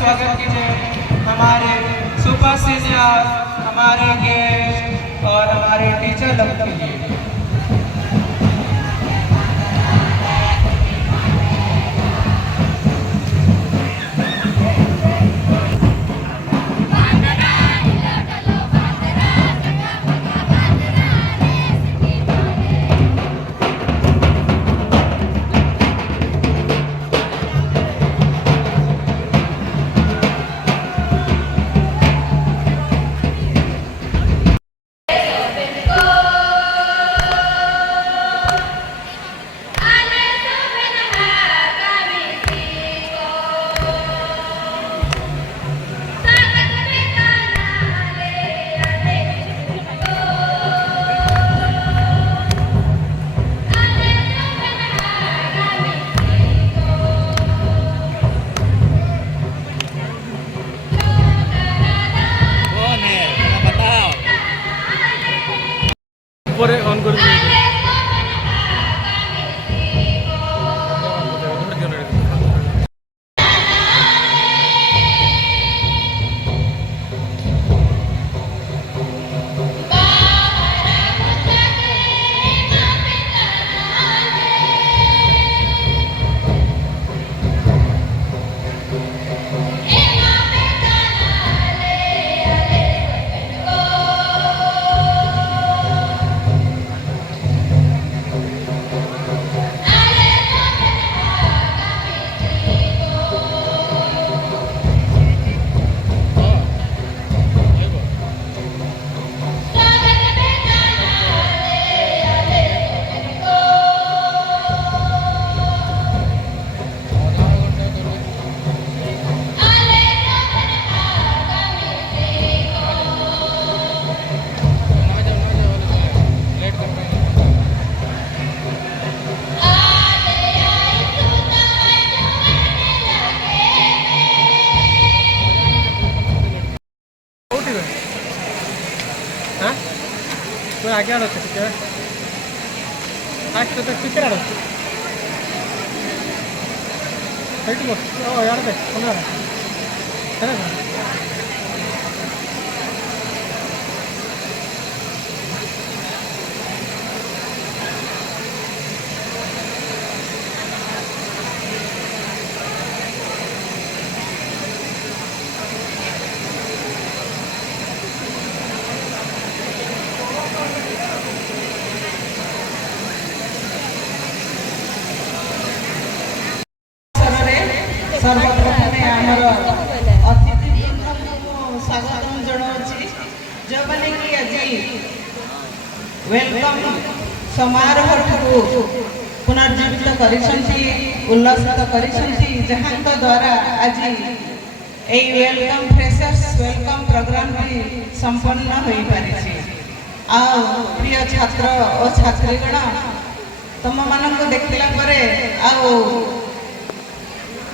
स्वागत कीजिए हमारे सुपर सीनियर, हमारे गेस्ट और हमारे टीचर लोग के लिए। পরে অন করে आगे आड़ टीके फास्ट तो टीचर आड़ याड़े है सर्वप्रथमे आमर अतिथि स्वागत जनावि जो मैंने कि आज वेलकम समारोह को पुनर्जीवित कर उल्लसित कर जहाँ द्वारा आज ये वेलकम फ्रेशर्स वेलकम प्रोग्राम संपन्न हो पारी। आ प्रिय छात्र और छात्रीगण तुम मान देखला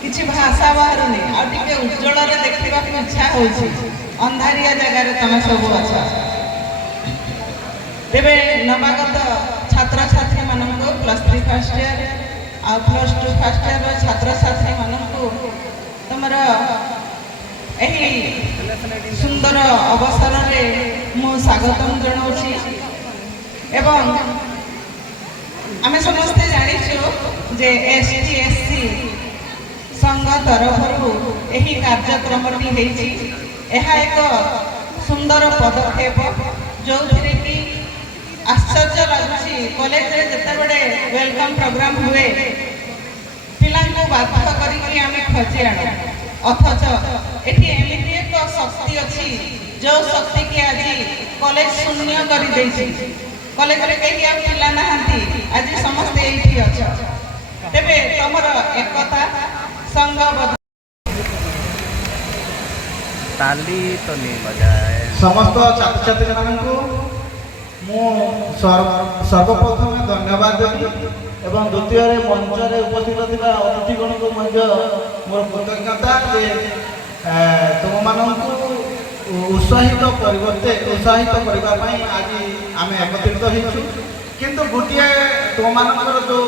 किसी भाषा बाहर नहीं उज्जवल देखा इच्छा हो अंधारिया जगार तुम सब अच्छा तेरे नवागत छात्र छात्री मानक +3 फर्स्ट ईयर आ +2 फर्स्ट ईयर छात्र छात्री मानक तुम यही सुंदर अवसर में मु स्वागतम जनाऊँगी एवं आम समस्ते जाचु जे ST/SC संघ तरफ यही कार्यक्रम एक सुंदर पदक्षेप जो कि आश्चर्य लगुच कॉलेज जिते वेलकम प्रोग्राम हुए पिला बाध्य करके खोजी आण अथच ये एमती एक शक्ति अच्छी जो शक्ति की आज कॉलेज शून्य कर कॉलेज में कहीं पिला ना आज समस्ते ये अच्छा तेरे तुम एकता संघबद्ध ताली तो नहीं बजाए समस्त छात्र छात्री मानू मु सर्वप्रथम धन्यवाद देवी एवं द्वितीय मंच में उपस्थित थी अतिथिगण को मोर कृतज्ञता जे तुम मानू उत्साहित परिवर्ते उत्साहित करने आज आम एकत्रित होइछु किंतु गोटे तुम मान जो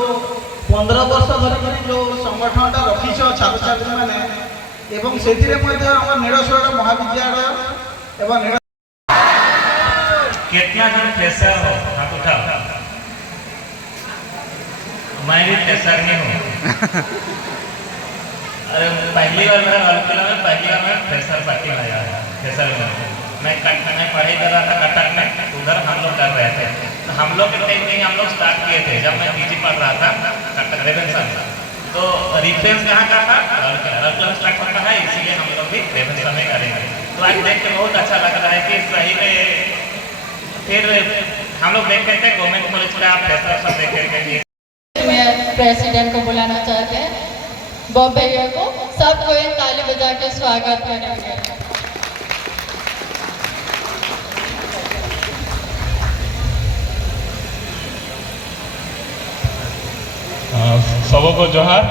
15 वर्ष धरिक जो संगठनटा रखीच छात्र छात्री मैंने ଏବଂ ସେଥିରେ ମଧ୍ୟ ଆମ ନୀଳଶୈଳ ମହାବିଦ୍ୟାଳୟ ଏବଂ कितना जन फ्रेशर हो हाथ उठाओ। मैं भी फ्रेशर नहीं हूँ। अरे पहली बार मेरा राउरकेला में पहली बार मैं फ्रेशर पार्टी में आया फ्रेशर में मैं पढ़ाई कर रहा था कटक में, उधर हम लोग कर रहे थे। तो हम लोग के टाइम में ही हम लोग स्टार्ट किए थे जब मैं पीजी पढ़ रहा था कटक रेवेंसा में। तो रेफरेंस कहाँ का था राउरकेला स्टार्ट होता है, इसीलिए हम लोग भी रेवेंसा में करेंगे। तो आज देख के बहुत अच्छा लग रहा है कि सही में फिर हम लोग देख रहे थे गवर्नमेंट कॉलेज का फ्रेशर सब देख रहे थे। मैं प्रेसिडेंट को बुलाना चाहते हैं बॉब भैया को, सबको एक ताली बजा के स्वागत करेंगे। सबको जोहार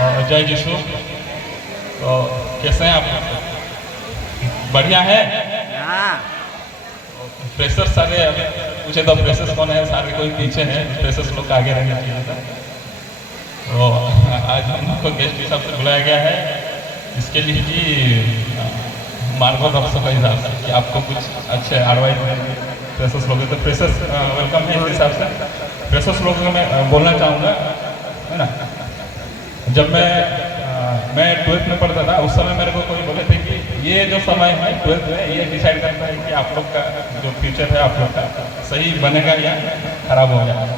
और जय यीशु। तो कैसे हैं आप? बढ़िया है। फ्रेशर्स सारे अभी पूछे तो फ्रेशर्स कौन है, सारे कोई पीछे हैं, फ्रेशर्स लोग आगे रहना चाहिए था। तो आज हमको गेस्ट हिसाब से बुलाया गया है इसके लिए कि मार्गदर्शक के हिसाब से कि आपको कुछ अच्छे एडवाइस फ्रेशर्स लोग तो फ्रेशर्स वेलकम है। इस हिसाब से फ्रेशर्स लोगों को मैं बोलना चाहूँगा, है ना। जब मैं 12th में पढ़ता था उस समय मेरे को कोई बोले थे कि ये जो समय है 12th में ये डिसाइड करता है कि आप लोग का जो फ्यूचर है आप लोग का सही बनेगा या खराब हो जाएगा,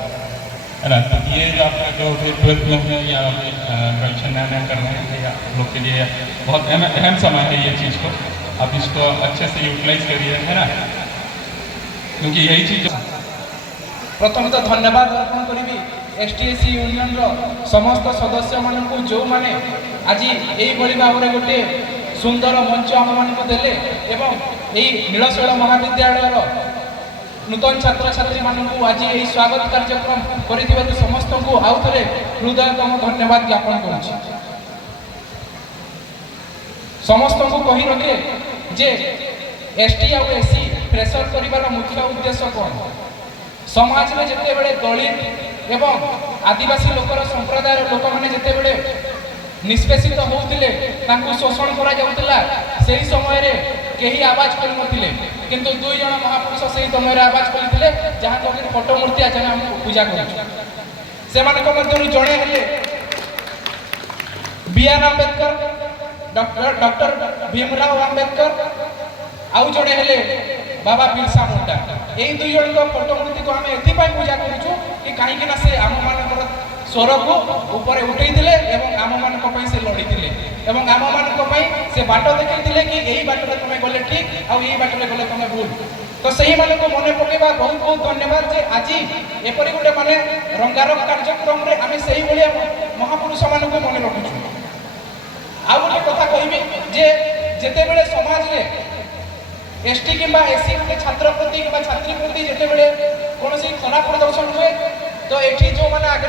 है ना। तो ये जो आपका जो 12th में है या ग्रेजुएशन नया कर रहे हैं या आप लोग के लिए बहुत अहम समय है ये चीज़ को, आप इसको अच्छे से यूटिलाइज करिए, है ना, क्योंकि यही चीज़। प्रथम तो धन्यवाद अर्पण करी एसटीएससी यूनियन समस्त सदस्य मानू जो मैंने आज यही भाव में गोटे सुंदर मंच आम मानक देले एवं यही नीलशैल महाविद्यालय नूतन छात्र छात्री मानू आज यही स्वागत कार्यक्रम कर समस्त को आउ थे हृदयतम धन्यवाद ज्ञापन करुच्ची। समस्त को कही रखे जे एसटी आउ एससी प्रेसर कर मुख्य उद्देश्य कौन, समाज में जिते बड़े दलित एवं आदिवासी लोकर संप्रदाय लोक मैंने जिते बड़े निष्पेषित होते शोषण करा समय कहीं आवाज कर किंतु 2 जन महापुरुष से समय आवाज करते जहाँ कभी फोटो मूर्ति आज हम पूजा कर जड़े हेले बी.आर. आंबेडकर, डॉक्टर भीमराव आंबेडकर, आउ जड़े हेले बाबा बिरसा मुंडा। यही 2 जन फोटो मूर्ति को आम एपाई पूजा करूँ कि कहीं से आम मान स्वर को ऊपर उठे आम मान से लड़ी आम मान से बाट देखते कि यही बाटर तुम गले ठीक आई बाटर गले तुम भूल। तो सही मान को मन पकेबा बहुत बहुत धन्यवाद जे आज एपरी गोटे माने रंगारंग कार्यक्रम रे आम से महापुरुष मान को मन रखुचु। आउ गोटे कथा कहबी जे जेते बेले समाज रे एसटी किंबा एससी छात्र प्रति कि छात्री प्रति जिते बड़े कौन खराब प्रदर्शन हुए तो ये जो मैंने आगे